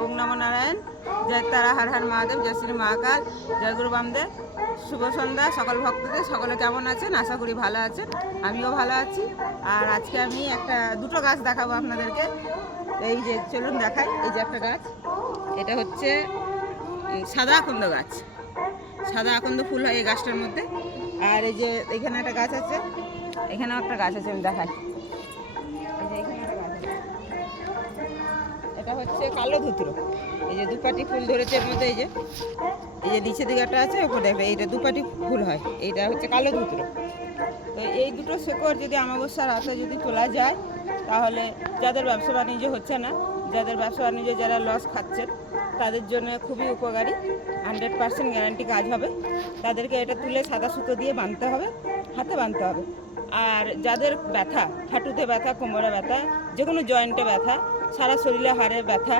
ওম নমো নারায়ণ। জয় তারা, হর হর মহাদেব, জয় শ্রী মহাকাল, জয় গুরু বামদেব। শুভ সন্ধ্যা সকল ভক্তদের। সকলে কেমন আছেন? আশা করি ভালো আছেন, আমিও ভালো আছি। আর আজকে আমি দুটো গাছ দেখাবো আপনাদেরকে। এই যে চলুন দেখাই। এই যে একটা গাছ, এটা হচ্ছে সাদা আকন্দ গাছ। সাদা আকন্দ ফুল হয় এই গাছটার মধ্যে। আর এই যে এখানে একটা গাছ আছে, এখানেও একটা গাছ আছে, আমি দেখাই। এই যে এখানে একটা গাছ আছে, এটা হচ্ছে কালো ধুতরো। এই যে দুপাটি ফুল ধরেছে এর মধ্যে। এই যে নিচে দিকে একটা আছে, ওপরে দেখবে এইটা দুপাটি ফুল হয়, এইটা হচ্ছে কালো ধুতরো। তো এই দুটো শেকড় যদি অমাবস্যার রাতে যদি তোলা যায়, তাহলে যাদের ব্যবসা বাণিজ্য হচ্ছে না, যাদের ব্যবসা বাণিজ্য যারা লস খাচ্ছেন, তাদের জন্য খুবই উপকারী। 100% গ্যারান্টি কাজ হবে। তাদেরকে এটা তুলে সাদা সুতো দিয়ে বাঁধতে হবে, হাতে বাঁধতে হবে। আর যাদের ব্যথা, হাঁটুতে ব্যথা, কোমরে ব্যথা, যে কোনো জয়েন্টে ব্যথা, সারা শরীরে হাড়ে ব্যথা,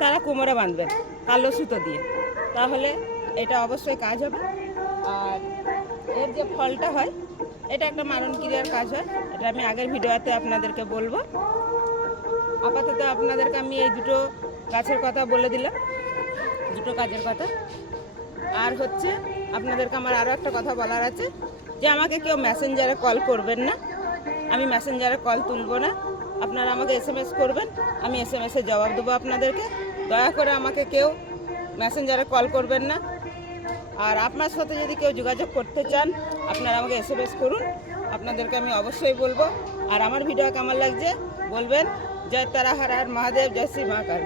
তারা কোমরে বাঁধবেন কালো সুতো দিয়ে, তাহলে এটা অবশ্যই কাজ হবে। আর এর যে ফলটা হয়, এটা একটা মারণ ক্রিয়ার কাজ হয়। এটা আমি আগের ভিডিওতে আপনাদেরকে বলবো। আপাতত আপনাদেরকে আমি এই দুটো গাছের কথা বলে দিলাম, দুটো কাজের কথা। আর হচ্ছে আপনাদেরকে আমার আরও একটা কথা বলার আছে, যে আমাকে কেউ মেসেঞ্জারে কল করবেন না। আমি মেসেঞ্জারে কল তুলব না। আপনারা আমাকে SMS করবেন, আমি SMS-এ জবাব দেবো আপনাদেরকে। দয়া করে আমাকে কেউ মেসেঞ্জারে কল করবেন না। আর আপনার সাথে যদি কেউ যোগাযোগ করতে চান, আপনারা আমাকে SMS করুন, আপনাদেরকে আমি অবশ্যই বলবো। আর আমার ভিডিও কেমন লাগছে বলবেন। জয় তারা, হর হর মহাদেব, জয় শ্রী মহাকাল।